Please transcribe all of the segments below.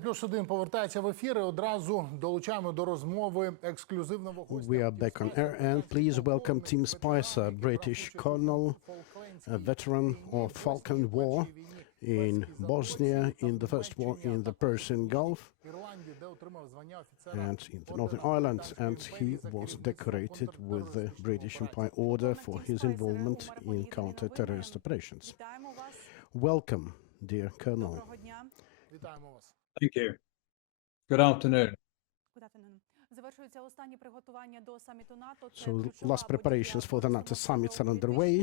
1+1 повертається в ефір і одразу долучаємо до розмови ексклюзивного гостя. We are back on air, and please welcome Tim Spicer, British colonel, a veteran of Falkland War in Bosnia, in the first war in the Persian Gulf, and in the Northern Ireland, and he was decorated with the British Empire Order for his involvement in counter-terrorist operations. Welcome, dear Colonel. Thank you. Good afternoon. So last preparations for the NATO summits are underway,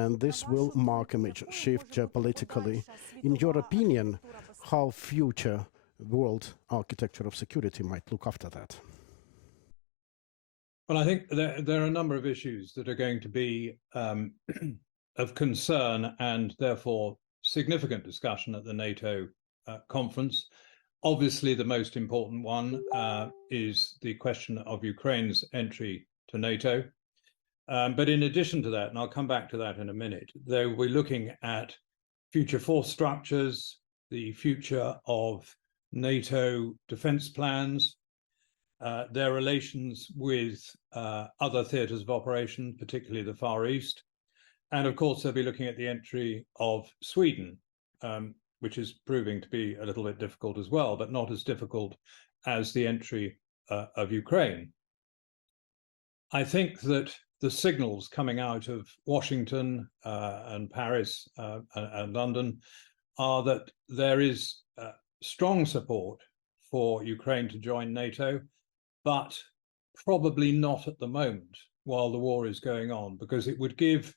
and this will mark a major shift geopolitically. In your opinion, how future world architecture of security might look after that? Well, I think there are a number of issues that are going to be of concern and therefore significant discussion at the NATO conference. Obviously, the most important one is the question of Ukraine's entry to NATO. But in addition to that, and I'll come back to that in a minute, we're looking at future force structures, the future of NATO defense plans, their relations with other theaters of operation, particularly the Far East. And of course, they'll be looking at the entry of Sweden, which is proving to be a little bit difficult as well, but not as difficult as the entry of Ukraine. I think that the signals coming out of Washington and Paris and London are that there is strong support for Ukraine to join NATO, but probably not at the moment while the war is going on, because it would give,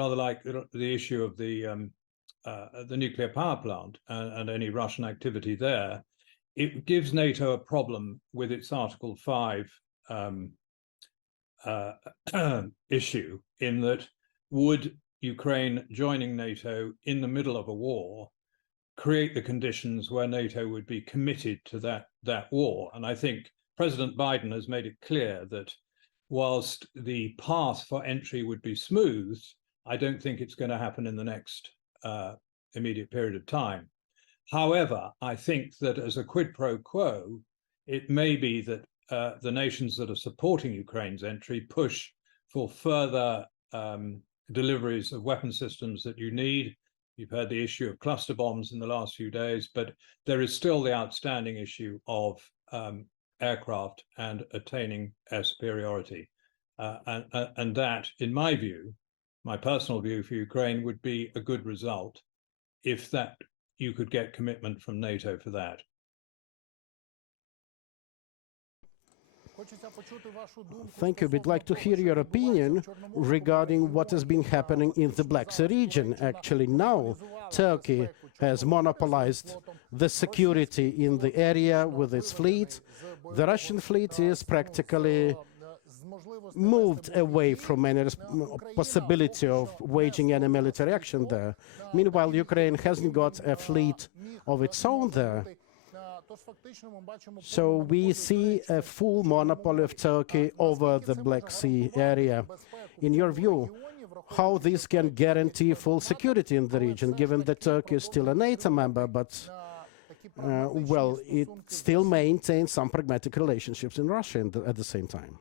rather like the issue of the nuclear power plant and any Russian activity there, it gives NATO a problem with its Article 5 issue, in that would Ukraine joining NATO in the middle of a war create the conditions where NATO would be committed to that war? And I think President Biden has made it clear that whilst the path for entry would be smooth, I don't think it's going to happen in the next immediate period of time. However, I think that as a quid pro quo, it may be that the nations that are supporting Ukraine's entry push for further deliveries of weapon systems that you need. You've heard the issue of cluster bombs in the last few days, but there is still the outstanding issue of aircraft and attaining air superiority. And that, in my view, my personal view for Ukraine, would be a good result if that you could get commitment from NATO for that. Thank you. We'd like to hear your opinion regarding what has been happening in the Black Sea region. Actually, now Turkey has monopolized the security in the area with its fleet. The Russian fleet is practically moved away from any possibility of waging any military action there. Meanwhile, Ukraine hasn't got a fleet of its own there. So we see a full monopoly of Turkey over the Black Sea area. In your view, how this can guarantee full security in the region, given that Turkey is still a NATO member, but well, it still maintains some pragmatic relationships in Russia at the same time?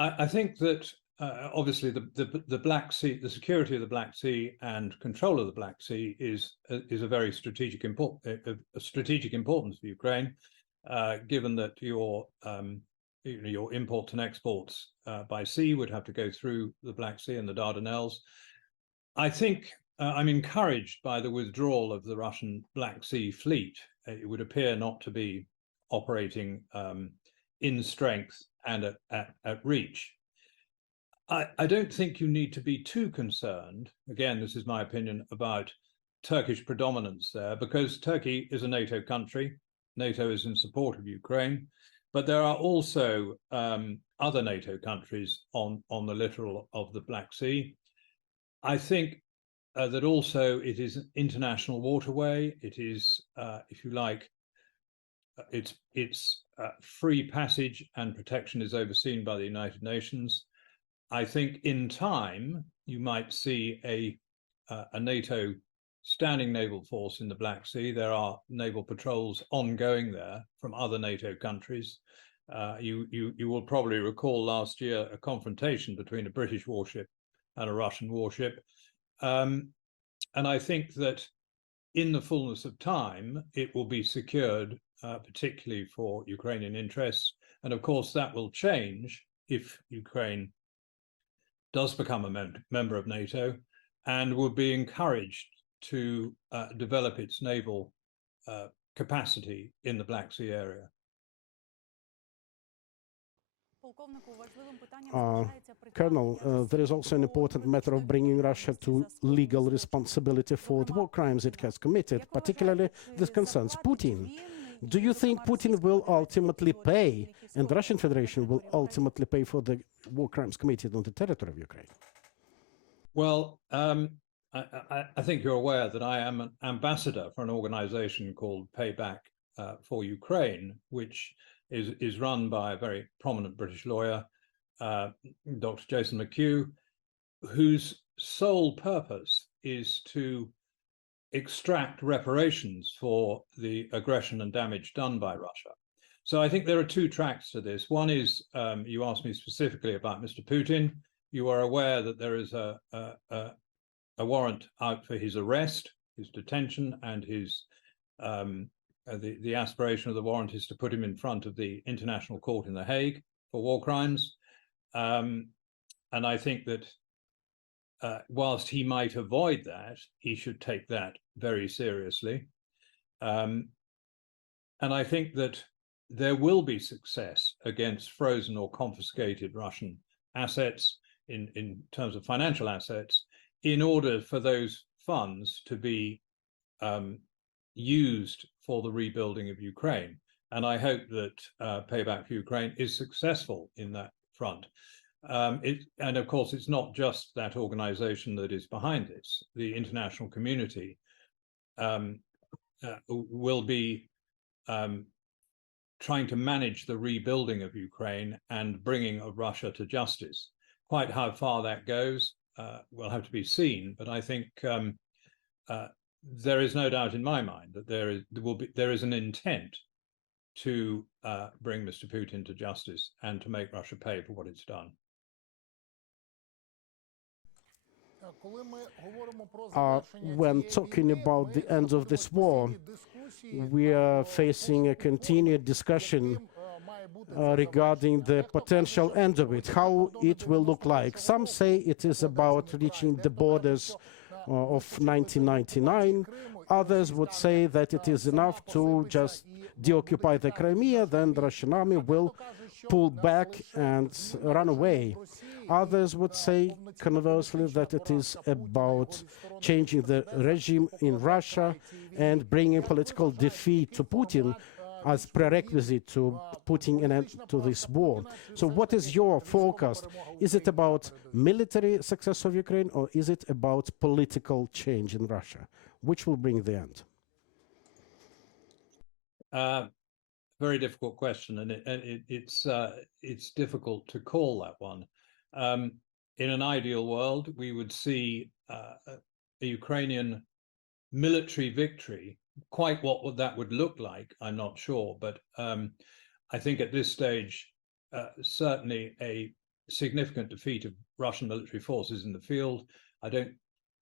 I think that obviously the Black Sea, the security of the Black Sea and control of the Black Sea is a very strategic importance for Ukraine, given that your imports and exports by sea would have to go through the Black Sea and the Dardanelles. I think I'm encouraged by the withdrawal of the Russian Black Sea fleet. It would appear not to be operating in strength and at reach. I don't think you need to be too concerned, again, this is my opinion, about Turkish predominance there, because Turkey is a NATO country. NATO is in support of Ukraine, but there are also other NATO countries on the littoral of the Black Sea. I think that also it is an international waterway. It is, if you like, its free passage and protection is overseen by the United Nations. I think in time you might see a NATO standing naval force in the Black Sea. There are naval patrols ongoing there from other NATO countries. You will probably recall last year a confrontation between a British warship and a Russian warship. And I think that in the fullness of time, it will be secured, particularly for Ukrainian interests. And of course, that will change if Ukraine does become a member of NATO and will be encouraged to develop its naval capacity in the Black Sea area. Colonel, there is also an important matter of bringing Russia to legal responsibility for the war crimes it has committed. Particularly, this concerns Putin. Do you think Putin will ultimately pay, and the Russian Federation will ultimately pay for the war crimes committed on the territory of Ukraine? Well, I think you're aware that I am an ambassador for an organization called Payback for Ukraine, which is run by a very prominent British lawyer, Dr. Jason McHugh, whose sole purpose is to extract reparations for the aggression and damage done by Russia. So I think there are two tracks to this. One is, you asked me specifically about Mr. Putin. You are aware that there is a warrant out for his arrest, his detention, and his the aspiration of the warrant is to put him in front of the International Court in The Hague for war crimes. And I think that whilst he might avoid that, he should take that very seriously. And I think that there will be success against frozen or confiscated Russian assets in terms of financial assets, in order for those funds to be used for the rebuilding of Ukraine. And I hope that Payback for Ukraine is successful in that front. And of course, it's not just that organization that is behind this. The international community will be trying to manage the rebuilding of Ukraine and bringing of Russia to justice. Quite how far that goes will have to be seen, but I think there is no doubt in my mind that there is an intent to bring Mr. Putin to justice and to make Russia pay for what it's done. When talking about the end of this war, we are facing a continued discussion regarding the potential end of it, how it will look like. Some say it is about reaching the borders of 1999. Others would say that it is enough to just deoccupy the Crimea, then the Russian army will pull back and run away. Others would say, conversely, that it is about changing the regime in Russia and bringing political defeat to Putin as prerequisite to putting an end to this war. So what is your forecast? Is it about military success of Ukraine, or is it about political change in Russia? Which will bring the end? Very difficult question, and it's difficult to call that one. In an ideal world, we would see a Ukrainian military victory. Quite what that would look like, I'm not sure, but I think at this stage, certainly a significant defeat of Russian military forces in the field. I don't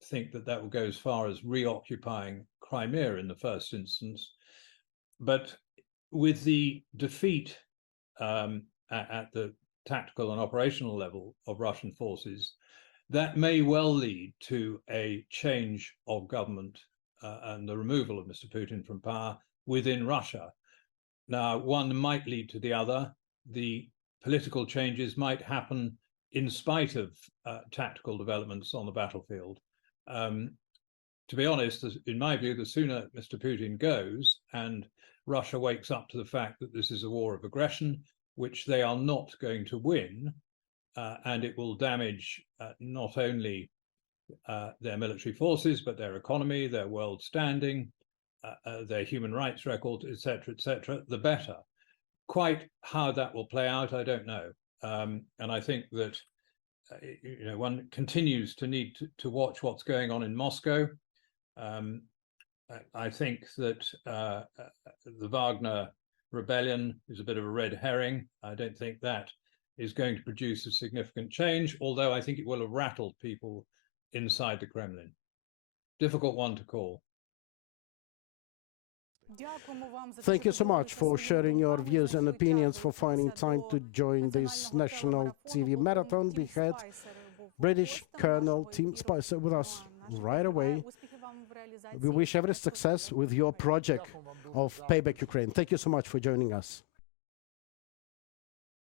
think that will go as far as reoccupying Crimea in the first instance, but with the defeat at the tactical and operational level of Russian forces, that may well lead to a change of government and the removal of Mr. Putin from power within Russia. Now, one might lead to the other. The political changes might happen in spite of tactical developments on the battlefield. To be honest, in my view, the sooner Mr. Putin goes and Russia wakes up to the fact that this is a war of aggression, which they are not going to win, and it will damage not only their military forces, but their economy, their world standing, their human rights record, etc., the better. Quite how that will play out, I don't know. And I think that one continues to need to watch what's going on in Moscow. I think that the Wagner rebellion is a bit of a red herring. I don't think that is going to produce a significant change, although I think it will have rattled people inside the Kremlin. Difficult one to call. Thank you so much for sharing your views and opinions, for finding time to join this national TV marathon. We had British Colonel Tim Spicer with us right away. We wish every success with your project of Payback Ukraine. Thank you so much for joining us.